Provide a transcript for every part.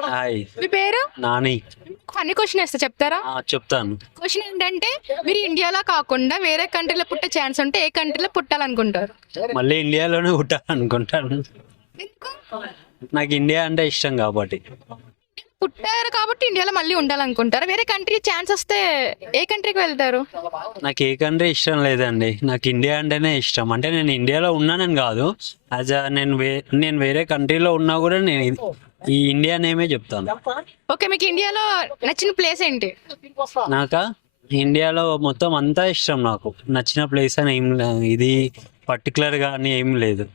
Hi. మీ పేరు? Nani. Funny question వేస్తే చెప్తారా? ఆ, చెప్తాను. క్వశ్చన్ ఏంటంటే మీరు ఇండియాలో కాకుండా వేరే కంట్రీలో పుట్టే ఛాన్స్ ఉంటే ఏ కంట్రీలో పుట్టాలనుకుంటారు? మళ్ళీ ఇండియాలోనే పుట్టాలనుకుంటాను. ఎందుకు? నాకు ఇండియా అంటే ఇష్టం కాబట్టి. పుట్టారు కాబట్టి ఇండియాలో మళ్ళీ ఉండాలనుకుంటారు? వేరే కంట్రీ ఛాన్స్ వస్తే ఏ కంట్రీకి వెళ్తారు? నాకు ఏ కంట్రీ ఇష్టం లేదండి. నాకు ఇండియా అంటేనే ఇష్టం. అంటే నేను ఇండియాలో ఉన్నానని కాదు. యాజ్ నేను వే నేను వేరే కంట్రీలో ఉన్నా కూడా నేను ఇది- ఈ ఇండియా నేమే చెప్తాను. ఓకే మీకు ఇండియాలో నచ్చిన ప్లేస్ ఏంటి? నాక? ఇండియాలో మొత్తం అంతా ఇష్టం నాకు. నచ్చిన ప్లేస్ అని ఏం లే- ఇది పర్టికులర్గా అని ఏం లేదు.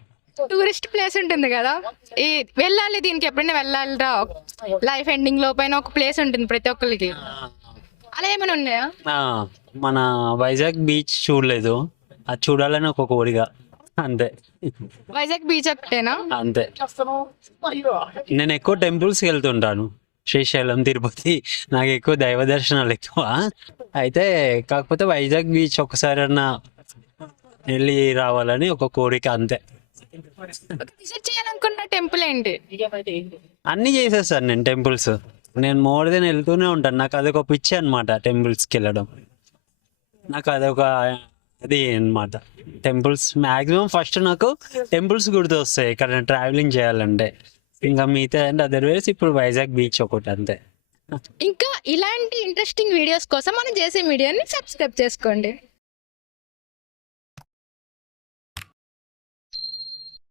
టూరిస్ట్ ప్లేస్ ఉంటుంది కదా. ఈ వెళ్ళాలి దీనికి ఎప్పుడైనా వెళ్ళాలిరా? లైఫ్ ఎండింగ్లో పైన ఒక ప్లేస్ ఉంటుంది ప్రతి ఒక్కరికి. అలా ఏమైనా ఉన్నాయా? మన వైజాగ్ బీచ్ చూడలేదు. అది చూడాలని ఒక కోరిక. అంతే. వైజాగ్ బీచ్ ఒకటేనా అంతే. నేను ఎక్కువ టెంపుల్స్కి వెళ్తుంటాను. శ్రీశైలం తిరుపతి. నాకు ఎక్కువ దైవ దర్శనాలు ఎక్కువ. అయితే కాకపోతే వైజాగ్ బీచ్ ఒకసారన్నా వెళ్ళి రావాలని ఒక కోరిక అంతే. విజిట్ చేయాలనుకున్న టెంపుల్ ఏంటి అన్నీ చేసేస్తాను నేను టెంపుల్స్ నేను మోర్ దెన్ వెళ్తూనే ఉంటాను. నాకు అదొక పిచ్చి అనమాట టెంపుల్స్కి వెళ్ళడం. నాకు అదొక అది అన్నమాట. టెంపుల్స్ మ్యాక్సిమం ఫస్ట్ నాకు టెంపుల్స్ గుర్తు వస్తాయి ఇక్కడ ట్రావెలింగ్ చేయాలంటే. ఇంకా మిగతా అంటే అదర్వైజ్ ఇప్పుడు వైజాగ్ బీచ్ ఒకటి అంతే. ఇంకా ఇలాంటి ఇంట్రెస్టింగ్ వీడియోస్ కోసం మనం చేసే మీడియాని సబ్స్క్రైబ్ చేసుకోండి.